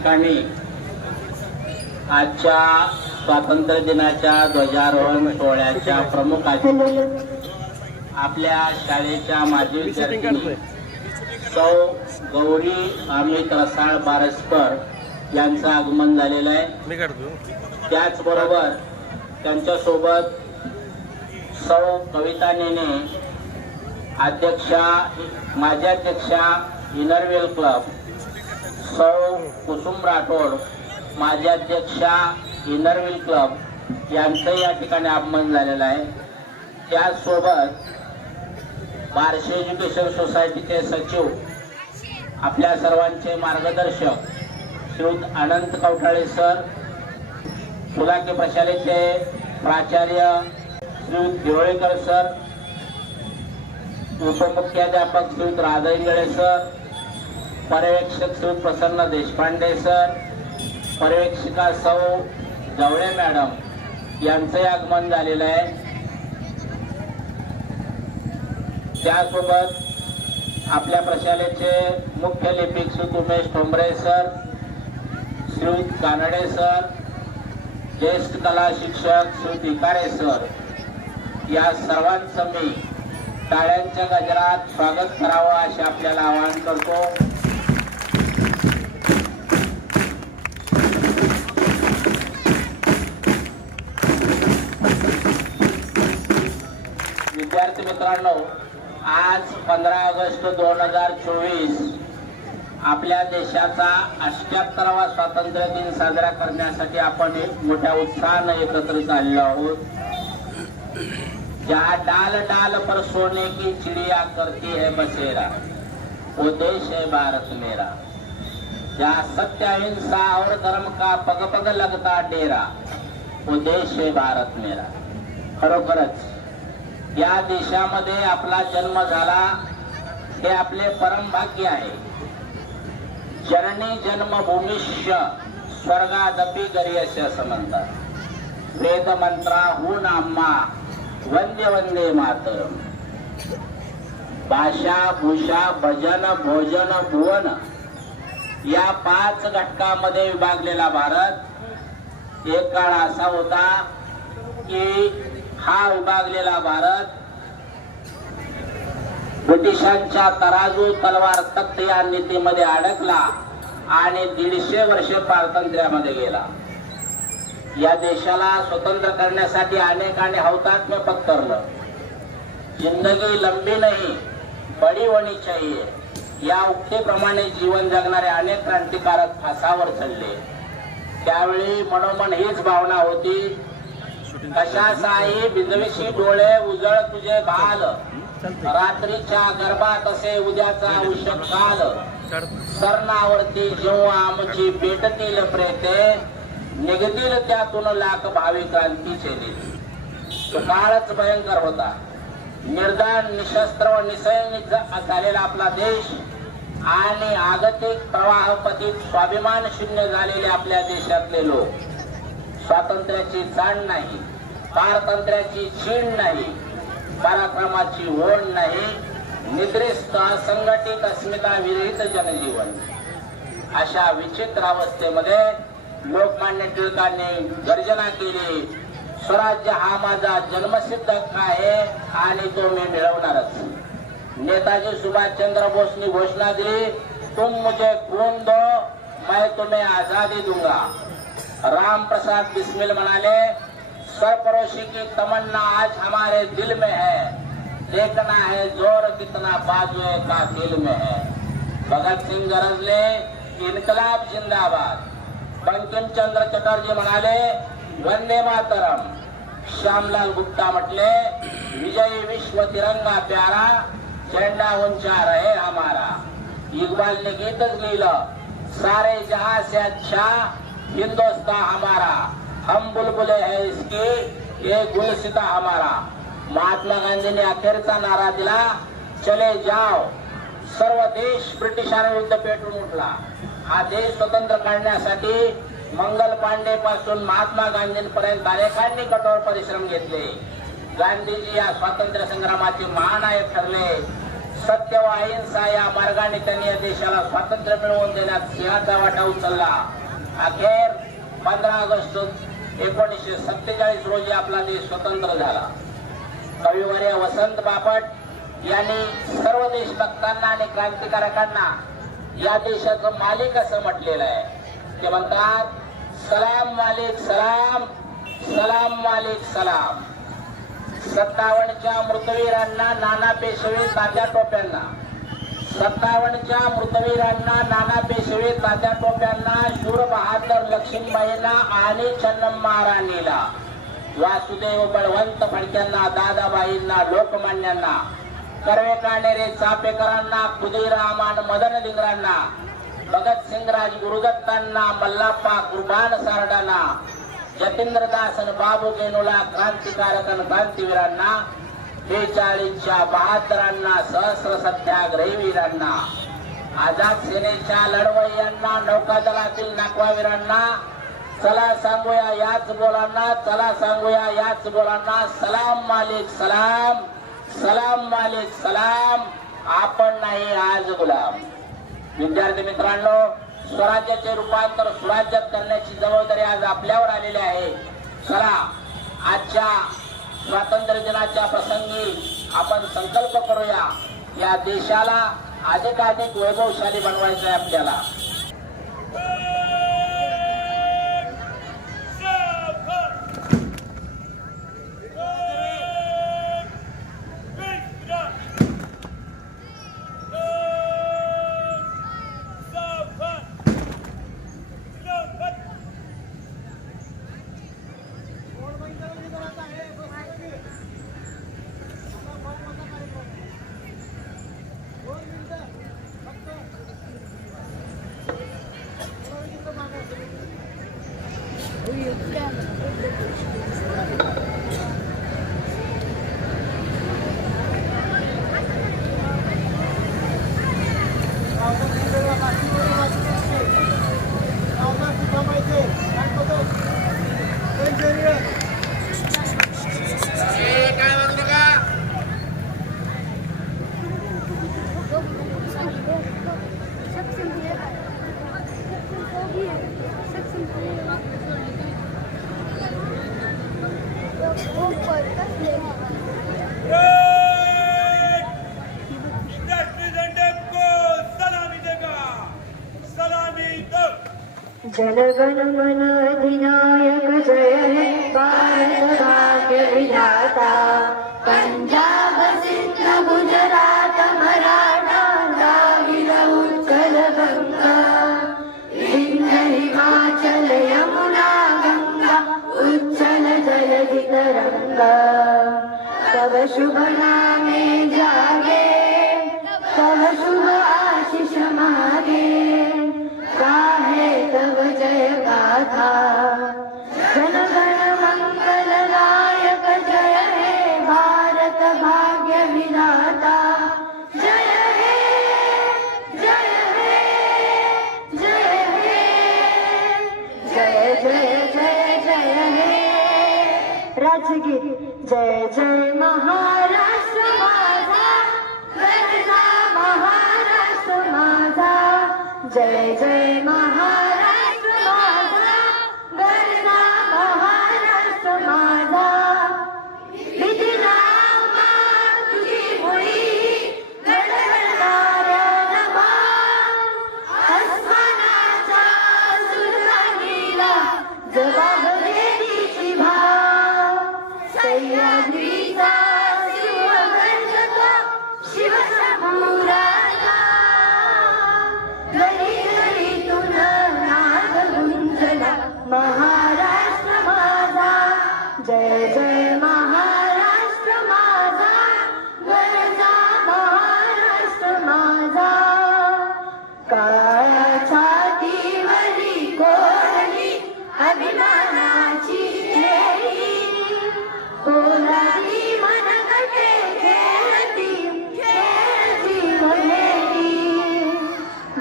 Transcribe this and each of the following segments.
ठिकाणी आजच्या स्वातंत्र्य दिनाच्या ध्वजारोहण सोहळ्याच्या प्रमुख आपल्या शाळेच्या माजी विद्यार्थी सौ गौरी अमित रसाळ बारसकर यांचं आगमन झालेलं आहे. त्याचबरोबर त्यांच्यासोबत सौ कविता नेने अध्यक्षा माजी अध्यक्षा इनरवेल क्लब सौ कुसुम राठोड माजी अध्यक्षा इनरविल क्लब यांचं या ठिकाणी आगमन झालेलं आहे. त्याचसोबत बार्शी एज्युकेशन सोसायटीचे सचिव आपल्या सर्वांचे मार्गदर्शक श्रीयुत अनंत कवठाळे सर सुलाके प्रशालेचे प्राचार्य श्रीयुत दिवळेकर सर उपमुख्याध्यापक श्रीयुत राधा सर पर्यवेक्षक श्रीयुत प्रसन्न देशपांडे सर पर्यवेक्षिका सौ जवळे मॅडम यांचंही आगमन झालेलं आहे. त्यासोबत आपल्या प्रशालेचे मुख्य लिपिक श्री उमेश ठोंबरे सर श्रीयुत कानडे सर ज्येष्ठ कला शिक्षक श्री भिकारे सर या सर्वांचं मी टाळ्यांच्या गजरात स्वागत करावं असे आपल्याला आवाहन करतो. विद्यार्थी मित्रांनो आज पंधरा ऑगस्ट दोन हजार चोवीस आपल्या देशाचा अष्ट्याहत्तरावा स्वातंत्र्य दिन साजरा करण्यासाठी आपण मोठ्या उत्साहानं एकत्र चाललो आहोत. ज्या डाल डाल पर सोने की चिड़िया करती है बसेरा वो देश है भारत मेरा। जहाँ सत्य अहिंसा और धर्म का पग पग लगता डेरा वो देश है भारत मेरा। खरोखरच या देशामध्ये आपला जन्म झाला हे आपले परम भाग्य आहे. जननी जन्मभूमिष्य स्वर्गादपी गरीयस्य असं म्हणतात. वेद मंत्राहून आम्हा वंदे वंदे मातरम. भाषा भूषा भजन भोजन भुवन या पाच घटकामध्ये विभागलेला भारत. एक काळ असा होता की हा विभागलेला भारत ब्रिटिशांच्या तराजू तलवार तख्त या नीतीमध्ये अडकला आणि दीडशे वर्षे पारतंत्र्यामध्ये गेला. या देशाला स्वतंत्र करण्यासाठी अनेकांनी हौतात्म्य पत्करलं जिंदगी लंबी नाही बडी वणी चाहिए या उक्तीप्रमाणे जीवन जगणारे अनेक क्रांतिकारक फासावर चढले. त्यावेळी मनोमन हीच भावना होती कशा साई बिंदविशी डोळे उजळ तुझे भाल रात्रीच्या गर्भात असे उद्याचा औषध काल. सरणावरती जेव्हा आमची पेटतील प्रेते. निघतील त्यातून लाख भावी क्रांतीचे तो काळच भयंकर होता. निर्दान निशस्त्र व निसैनिक झालेला आपला देश आणि आगतिक प्रवाहपतीत स्वाभिमान शून्य झालेले आपल्या देशातले लोक. स्वातंत्र्याची जाण नाही. पारतंत्र्याची चीण नाही पराक्रमाची ओढ नाही निद्रिस्त संघटित अस्मिता विरहित जनजीवन. अशा विचित्र अवस्थेमध्ये लोकमान्य टिळकांनी गर्जना केली स्वराज्य हा माझा जन्मसिद्ध हक्क आहे आणि तो मी मिळवणारच. नेताजी सुभाषचंद्र बोसनी घोषणा दिली तुम मुझे खून दो मैं तुम्हें आजादी दूंगा. राम प्रसाद बिस्मिल म्हणाले सरपरोशी की तमन्ना आज हमारे दिल में है। देखना है जोर कितना बाजुए का दिल में है। भगत सिंग गरजले इन्कलाब जिंदाबाद। बंकिम चंद्र चटर्जी म्हणाले वंदे मातरम। श्यामलाल गुप्ता म्हटले विजयी विश्व तिरंगा प्यारा झेंडा उंचा रहे हमारा। इकबालने गीतच लिहिलं सारे जहा से अच्छा हिंदुस्तान हमारा। हम बुलबुले हैं इसकी ये गुलसिता हमारा। महात्मा गांधीने अखेरचा नारा दिला चले जाओ। सर्व देश ब्रिटिशांविरुद्ध पेटून उठला. हा देश स्वतंत्र काढण्यासाठी मंगल पांडे पासून महात्मा गांधींपर्यंत अनेकांनी कठोर परिश्रम घेतले. गांधीजी या स्वातंत्र्य संग्रामाचे महानायक ठरले. सत्य व अहिंसा या मार्गाने त्यांनी या देशाला स्वातंत्र्य मिळवून देण्यात सिंहाचा वाटा उचलला. अखेर पंधरा ऑगस्ट एकोणीसशे सत्तेचाळीस रोजी आपला देश स्वतंत्र झाला. कविवर्य वसंत बापट यांनी सर्व देशभक्तांना आणि क्रांतिकारकांना या देशाचं मालिक असं म्हटलेलं आहे. ते म्हणतात सलाम मालिक सलाम सलाम मालिक सलाम. सत्तावन्नच्या मृतवीरांना नाना पेशवे ताज्या टोप्यांना. सत्तावन्नच्या मृतवीरांना नाना पेशवे तात्या टोप्यांना शूर बहादर लक्ष्मीबाईंना आणि चन्नम्मा राणीला वासुदेव बळवंत फडक्यांना दादाबाईंना लोकमान्यांना कर्वे काणेरे चापेकरांना खुदीरामान मदन डिंगरांना भगतसिंगराज गुरुदत्तांना मल्लाप्पा कुर्बान सारडांना जतींद्रदासन बाबू गेनुला क्रांतिकारक क्रांतीवीरांना बेचाळीसच्या बहात्तरांना सहस्र सत्याग्रहीवीरांना आझाद सेनेच्या लढवय्यांना नौकादलातील नाकवावीरांना चला सांगूया याच बोलांना चला सांगूया याच बोलांना सलाम मालिक सलाम सलाम मालिक सलाम आपण नाही आज गुलाम. विद्यार्थी मित्रांनो स्वराज्याचे रूपांतर स्वराज्यात करण्याची जबाबदारी आज आपल्यावर आलेली आहे. चला आजच्या स्वातंत्र्य दिनाच्या प्रसंगी आपण संकल्प करूया या देशाला अधिकाधिक वैभवशाली बनवायचं आहे आपल्याला. जलगणमनाधिनायक गण मन अधिनायक जय हे पाभागि राता पञ्जाता मराठागिर उचल गङ्गा मा हिमाचल यमुना गङ्गा उचल जल हि तव शुभना जय महाराष्ट्र माझा गरजा महाराष्ट्र माझा. जय जय महाराष्ट्र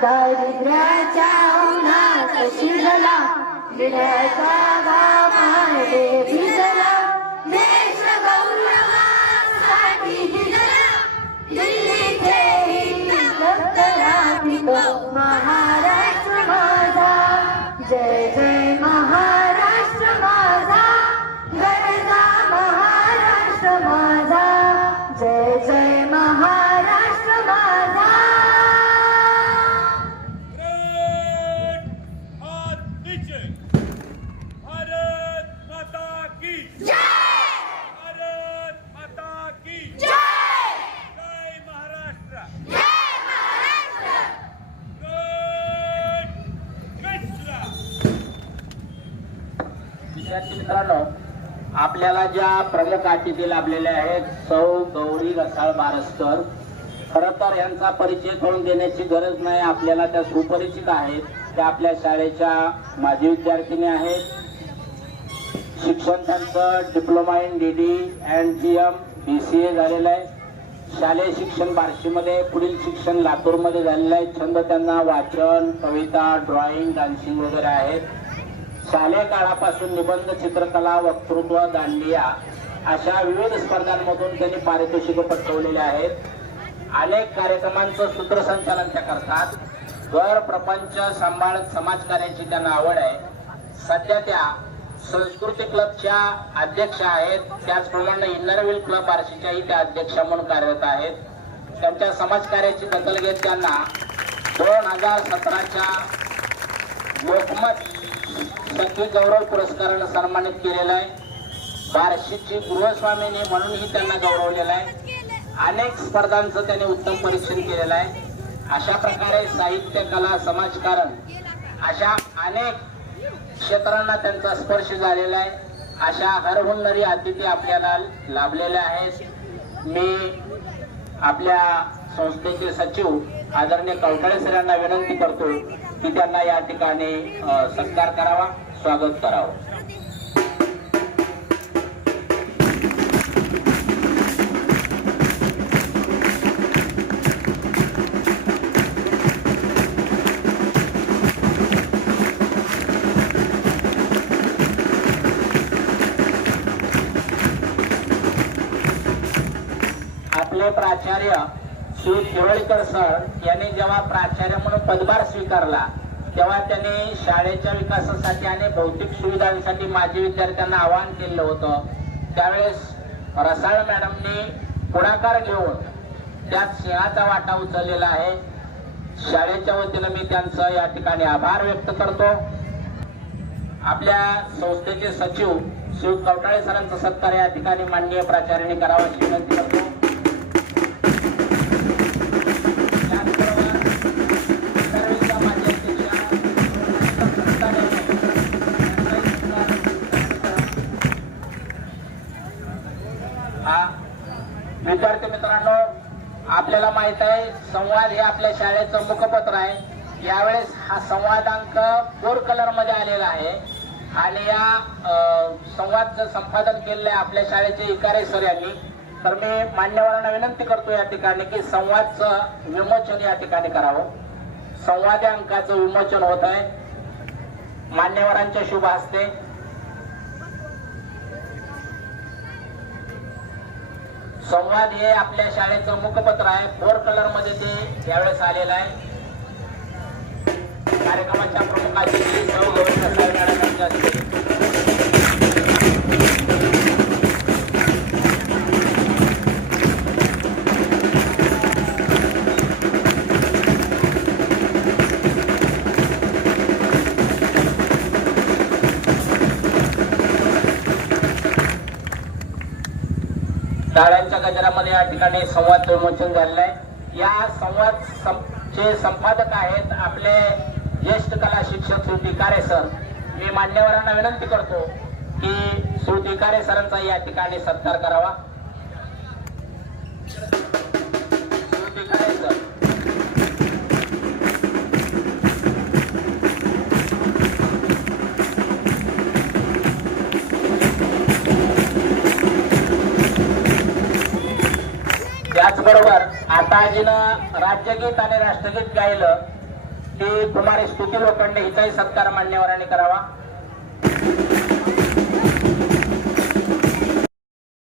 दारिद्र्याच्या उन्हात शिरला विड्याचा गावामध्ये भिजला. देश गौरवासाठी भिजला. दिल्लीचे प्रमुख अतिथी लाभलेले आहेत? सौ गौरी रसाळ बारस्कर खर तर यांचा परिचय करून देण्याची गरज नाही. आपल्याला त्या सुपरिचित आहेत. त्या आपल्या शाळेच्या माजी विद्यार्थिनी आहेत. शिक्षण त्यांचं diploma in D D and G M B C A झालेलं आहे. शालेय शिक्षण बार्शीमध्ये पुढील शिक्षण लातूरमध्ये झालेलं आहे. छंद त्यांना वाचन कविता ड्रॉइंग डान्सिंग वगैरे आहेत. शालेय काळापासून निबंध चित्रकला वक्तृत्व दांडिया अशा विविध स्पर्धांमधून त्यांनी पारितोषिक पटकवलेले आहेत. अनेक कार्यक्रमांचं सूत्रसंचालन त्या करतात. घर प्रपंच सांभाळत समाजकार्याची त्यांना आवड आहे. सध्या त्या संस्कृती क्लबच्या अध्यक्ष आहेत. त्याचप्रमाणे इनरव्हील क्लब बार्शीच्याही त्या अध्यक्षा म्हणून कार्यरत आहेत. त्यांच्या समाजकार्याची दखल घेत त्यांना दोन हजार सतराच्या लोकमत सखी गौरव पुरस्कारानं सन्मानित केलेलं आहे. बार्शीची गृहस्वामीने म्हणूनही त्यांना गौरवलेलं आहे. अनेक स्पर्धांचं त्याने उत्तम परीक्षण केलेलं आहे. अशा प्रकारे साहित्य कला समाजकारण अशा अनेक क्षेत्रांना त्यांचा स्पर्श झालेला आहे. अशा हरहुन्नरी अतिथी आपल्याला लाभलेल्या आहेत. मी आपल्या संस्थेचे सचिव आदरणीय कवठाळे सर यांना विनंती करतो की त्यांना या ठिकाणी सत्कार करावा स्वागत करावं. आपले प्राचार्य श्री केवळकर सर यांनी जेव्हा प्राचार्य म्हणून पदभार स्वीकारला तेव्हा त्यांनी शाळेच्या विकासासाठी आणि भौतिक सुविधांसाठी माजी विद्यार्थ्यांना आवाहन केलं होतं. त्यावेळेस रसाळ मॅडमनी पुढाकार घेऊन त्यात सिंहाचा वाटा उचललेला आहे. शाळेच्या वतीनं मी त्यांचं या ठिकाणी आभार व्यक्त करतो. आपल्या संस्थेचे सचिव शिव कवटाळे सरांचा सत्कार या ठिकाणी माननीय प्राचार्याने करावा अशी विनंती करतो. आहे संवाद हे आपल्या शाळेचं मुखपत्र आहे. यावेळेस हा संवादांक फोर कलरमध्ये आलेला आहे. आणि या संवाद संवादचं संपादन केलेलं आहे आपल्या शाळेचे इकारे सर यांनी. तर मी मान्यवरांना विनंती करतो या ठिकाणी की संवादचं विमोचन या ठिकाणी करावं. संवाद अंकाचं विमोचन होत आहे. मान्यवरांच्या शुभ हस्ते संवाद हे आपल्या शाळेचं मुखपत्र आहे. फोर कलरमध्ये ते यावेळेस आलेलं आहे. कार्यक्रमाच्या प्रमुख अतिथी सौ गौरी प्रसाद मॅडम गजरामध्ये या ठिकाणी संवाद विमोचन झालेलं आहे या संवाद सं- चे संपादक आहेत आपले ज्येष्ठ कला शिक्षक श्रुती कारे सर. मी मान्यवरांना विनंती करतो की श्रुती कारे सरांचा या ठिकाणी सत्कार करावा. त्याचबरोबर आता जिनं राज्यगीत आणि राष्ट्रगीत गायलं ते कुमारी स्तुती लोखंडे हिचाही सत्कार मान्यवरांनी करावा.